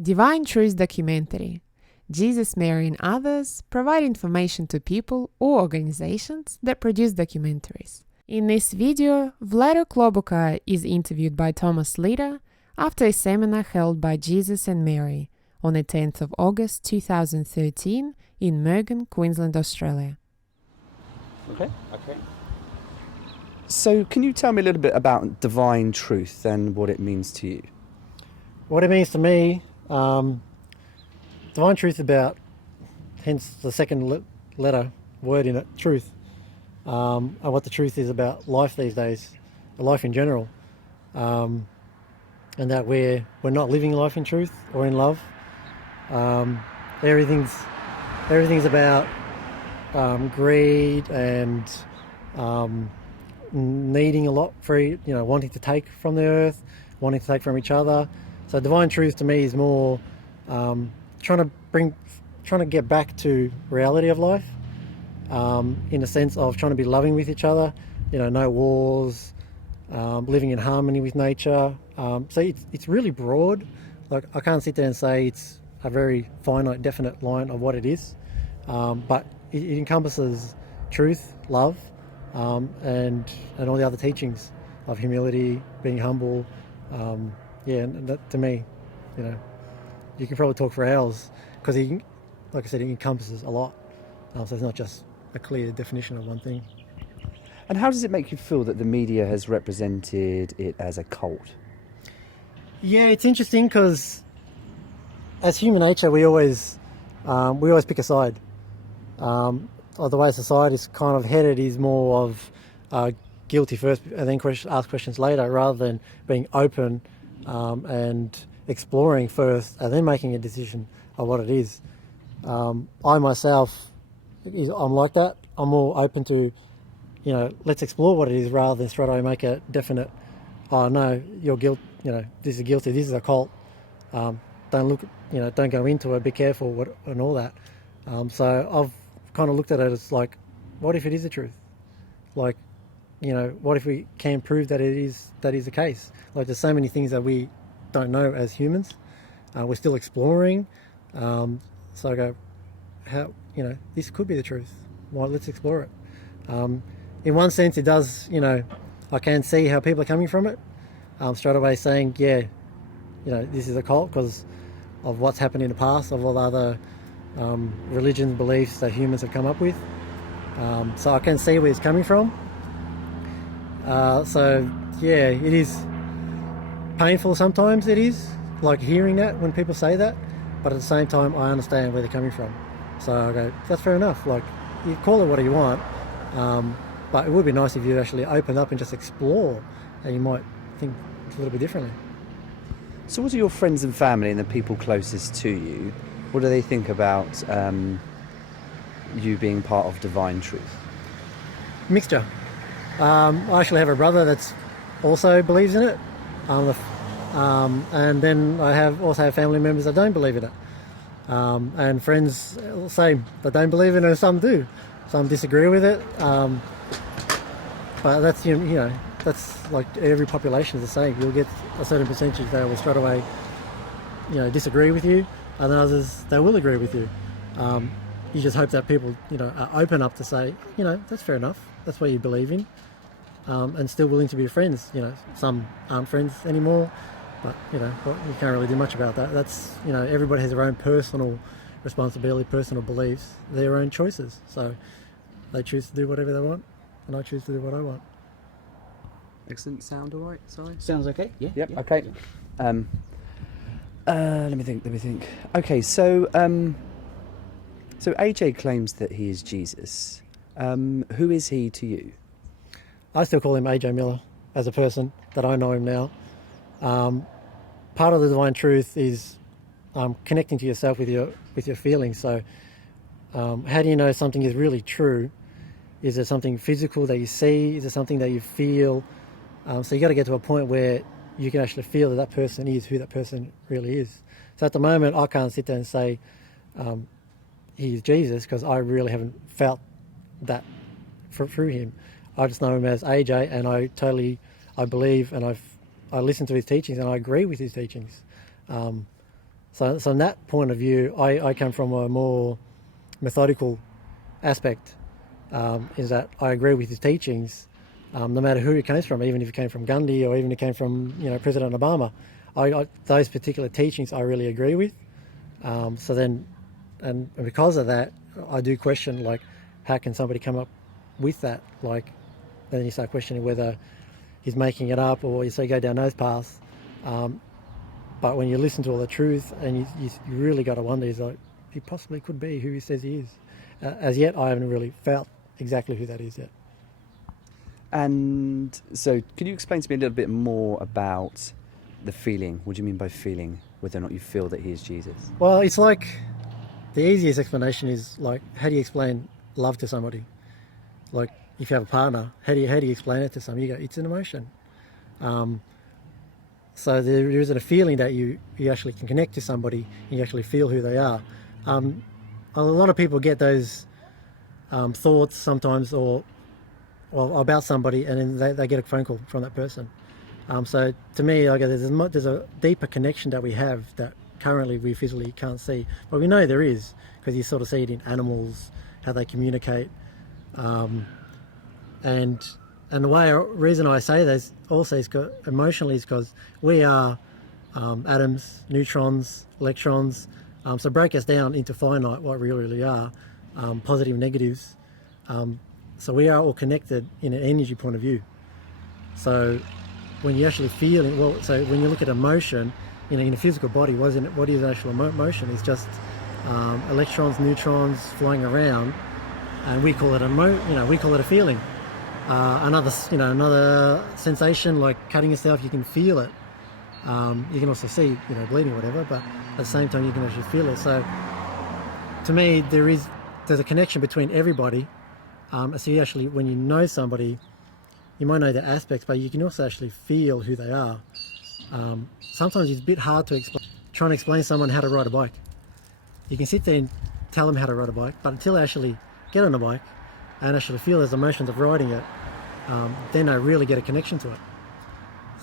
Divine Truth documentary. Jesus, Mary, and others provide information to people or organizations that produce documentaries. In this video, Vlado Klobucar is interviewed by Thomas Lida after a seminar held by Jesus and Mary on the 10th of August 2013 in Mergen, Queensland, Australia. Okay. So can you tell me a little bit about divine truth and what it means to you? What it means to me, divine truth about, hence the second letter word in it, truth, and what the truth is about life these days, life in general, and that we're not living life in truth or in love. Everything's about greed and needing a lot for, wanting to take from the earth, wanting to take from each other. So divine truth to me is more trying to get back to reality of life, in the sense of trying to be loving with each other, no wars, living in harmony with nature. So it's really broad. Like, I can't sit there and say it's a very finite, definite line of what it is, but it encompasses truth, love, and all the other teachings of humility, being humble. And that, to me, you can probably talk for hours, because like I said, it encompasses a lot. So it's not just a clear definition of one thing. And how does it make you feel that the media has represented it as a cult? Yeah, it's interesting, because as human nature, we always pick a side. Or the way society is kind of headed is more of guilty first and then ask questions later, rather than being open and exploring first and then making a decision of what it is. I myself, I'm like that. I'm more open to, let's explore what it is, rather than straight away make a definite, oh no, you're guilty, this is guilty, this is a cult. Don't go into it, be careful, and all that. So I've kind of looked at it as like, what if it is the truth? Like, what if we can prove that is the case? Like, there's so many things that we don't know as humans. We're still exploring. So I go, how, this could be the truth. Well, let's explore it. In one sense, it does, I can see how people are coming from it. Straight away saying, this is a cult because of what's happened in the past, of all the other religions, beliefs that humans have come up with. So I can see where it's coming from. It is painful sometimes, it is, like hearing that when people say that, but at the same time I understand where they're coming from. So I go, that's fair enough, like, you call it what you want, but it would be nice if you actually open up and just explore, and you might think a little bit differently. So what are your friends and family and the people closest to you, what do they think about you being part of divine truth? Mixture. I actually have a brother that's also believes in it, and then I also have family members that don't believe in it, and friends same, that don't believe in it, and some do. Some disagree with it, but that's that's like every population is the same. You'll get a certain percentage that will straight away disagree with you, and then others that will agree with you. You just hope that people are open up to say, that's fair enough, that's what you believe in, and still willing to be friends. Some aren't friends anymore, but you can't really do much about that. That's everybody has their own personal responsibility, personal beliefs, their own choices. So they choose to do whatever they want, and I choose to do what I want. Excellent. Sound all right? Sorry. Sounds okay. Yeah. Yep. Yeah. Okay. Let me think. Okay. So AJ claims that he is Jesus. Who is he to you? I still call him AJ Miller as a person that I know him now. Part of the divine truth is connecting to yourself with your feelings. So how do you know something is really true? Is it something physical that you see? Is it something that you feel? So you got to get to a point where you can actually feel that person is who that person really is. So at the moment, I can't sit there and say he's Jesus, because I really haven't felt that through him. I just know him as AJ, and I believe, and I listen to his teachings, and I agree with his teachings. So in that point of view, I come from a more methodical aspect, is that I agree with his teachings, no matter who it came from, even if it came from Gandhi or even if it came from President Obama. Those particular teachings I really agree with. So then, and because of that, I do question, like, how can somebody come up with that? Like, then you start questioning whether he's making it up or you say go down those paths. But when you listen to all the truth, and you really got to wonder, is like, he possibly could be who he says he is. As yet, I haven't really felt exactly who that is yet. And so, could you explain to me a little bit more about the feeling? What do you mean by feeling, whether or not you feel that he is Jesus? Well, it's like, the easiest explanation is like, how do you explain love to somebody? Like, if you have a partner, how do you explain it to somebody? You go, it's an emotion. So there isn't a feeling that you actually can connect to somebody and you actually feel who they are. A lot of people get those thoughts sometimes or about somebody, and then they get a phone call from that person. So to me, like, there's a deeper connection that we have that currently we physically can't see, but we know there is, because you sort of see it in animals, how they communicate, and the reason I say this also is emotionally is because we are atoms, neutrons, electrons. So break us down into finite, what we really are, positive, negatives. So we are all connected in an energy point of view. So when you actually feel it, so when you look at emotion, in a physical body, what is actual emotion? It's just electrons, neutrons flying around, and we call it a feeling. Another sensation, like cutting yourself, you can feel it. You can also see, bleeding or whatever, but at the same time you can actually feel it. So to me, there's a connection between everybody. So you actually, when you know somebody, you might know their aspects, but you can also actually feel who they are. Sometimes it's a bit hard to try and explain to someone how to ride a bike. You can sit there and tell them how to ride a bike, but until they actually get on a bike and actually feel those emotions of riding it, then they really get a connection to it.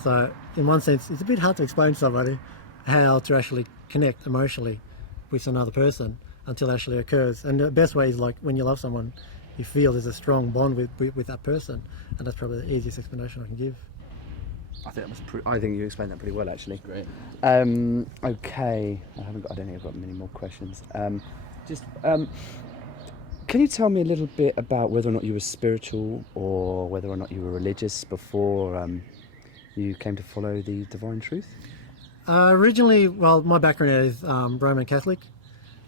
So in one sense, it's a bit hard to explain to somebody how to actually connect emotionally with another person until it actually occurs. And the best way is, like, when you love someone, you feel there's a strong bond with that person, and that's probably the easiest explanation I can give. I think you explained that pretty well, actually. Great. Okay, I don't think I've got many more questions. Can you tell me a little bit about whether or not you were spiritual or whether or not you were religious before you came to follow the divine truth? Originally, well, my background is Roman Catholic.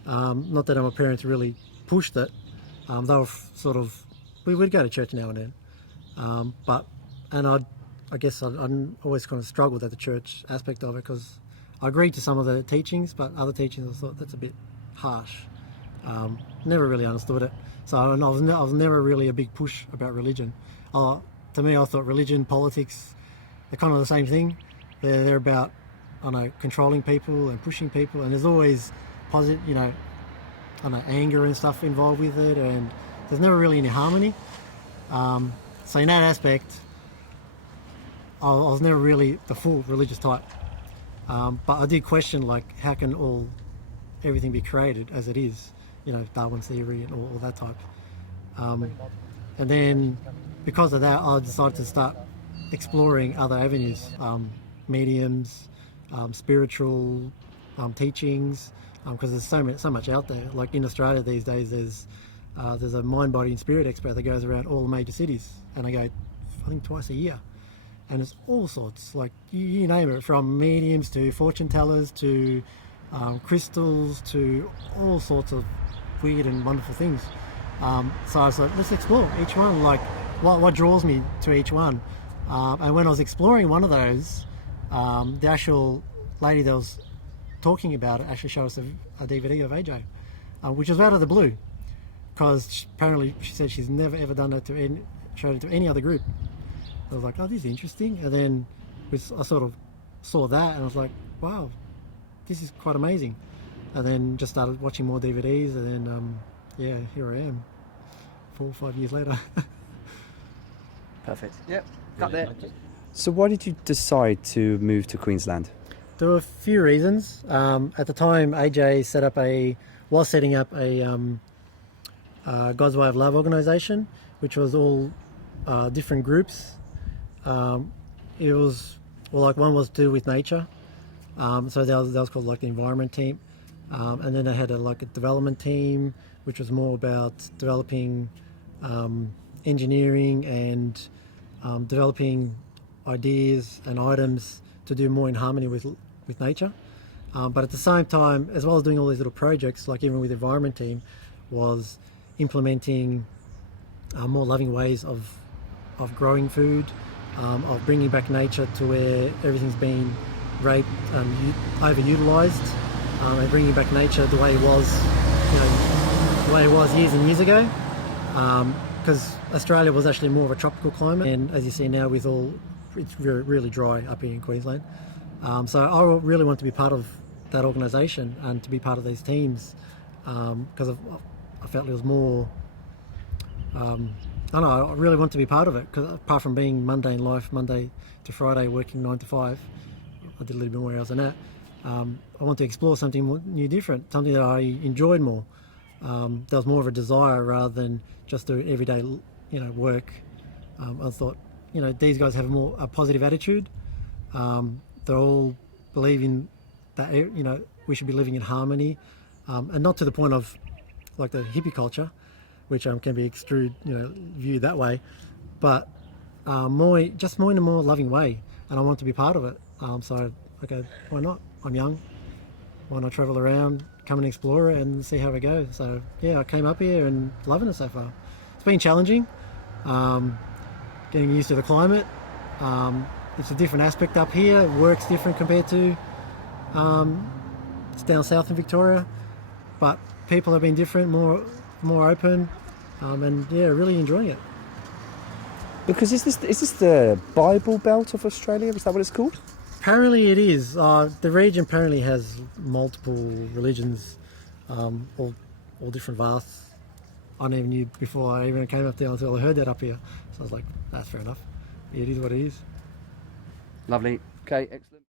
Not that my parents really pushed it. They were we would go to church now and then. I guess I always kind of struggled at the church aspect of it, because I agreed to some of the teachings, but other teachings I thought that's a bit harsh. Never really understood it. So I was never really a big push about religion. To me, I thought religion, politics, they're kind of the same thing. They're about, controlling people and pushing people, and there's always positive, anger and stuff involved with it, and there's never really any harmony. So in that aspect, I was never really the full religious type. But I did question, like, how can everything be created as it is? Darwin's theory and all that type. And then because of that, I decided to start exploring other avenues, mediums, spiritual teachings, because there's so much out there. Like in Australia these days, there's a mind, body and spirit expert that goes around all the major cities, and I go, I think, twice a year. And it's all sorts, like you name it, from mediums to fortune tellers to crystals to all sorts of weird and wonderful things. So I was like, let's explore each one, like what draws me to each one. And when I was exploring one of those, the actual lady that was talking about it actually showed us a DVD of AJ, which was out of the blue, because apparently she said she's never ever done it showed it to any other group. I was like, oh, this is interesting. And then I sort of saw that and I was like, wow, this is quite amazing. And then just started watching more DVDs, and then here I am 4 or 5 years later. Perfect. Yep, got there. So why did you decide to move to Queensland? There were a few reasons. At the time, AJ was setting up a God's Way of Love organisation, which was all different groups. It was one was to do with nature, so that was called like the environment team, and then they had a development team, which was more about developing engineering and developing ideas and items to do more in harmony with nature. But at the same time, as well as doing all these little projects, like even with the environment team, was implementing more loving ways of growing food, of bringing back nature to where everything's been raped, overutilised, and bringing back nature the way it was, the way it was years and years ago. Because Australia was actually more of a tropical climate, and as you see now, it's really dry up here in Queensland. So I really want to be part of that organisation and to be part of these teams, because I felt it was more. I don't know, I really want to be part of it, because apart from being mundane life, Monday to Friday, working 9 to 5, I did a little bit more hours than that. I want to explore something more new, different, something that I enjoyed more. There was more of a desire rather than just do everyday, work. I thought, these guys have a positive attitude. They all believe in that, we should be living in harmony, and not to the point of like the hippie culture, which can be viewed that way, but more in a more loving way, and I want to be part of it. So okay, why not? I'm young. Why not travel around, come and explore it, and see how it goes? So yeah, I came up here and loving it so far. It's been challenging, getting used to the climate. It's a different aspect up here. It works different compared to it's down south in Victoria, but people have been different, more open, and yeah, really enjoying it. Because is this the Bible Belt of Australia? Is that what it's called? Apparently it is. The region apparently has multiple religions, all different faiths. I never knew before I even came up there until I heard that up here. So I was like, that's fair enough. It is what it is. Lovely. Okay, excellent.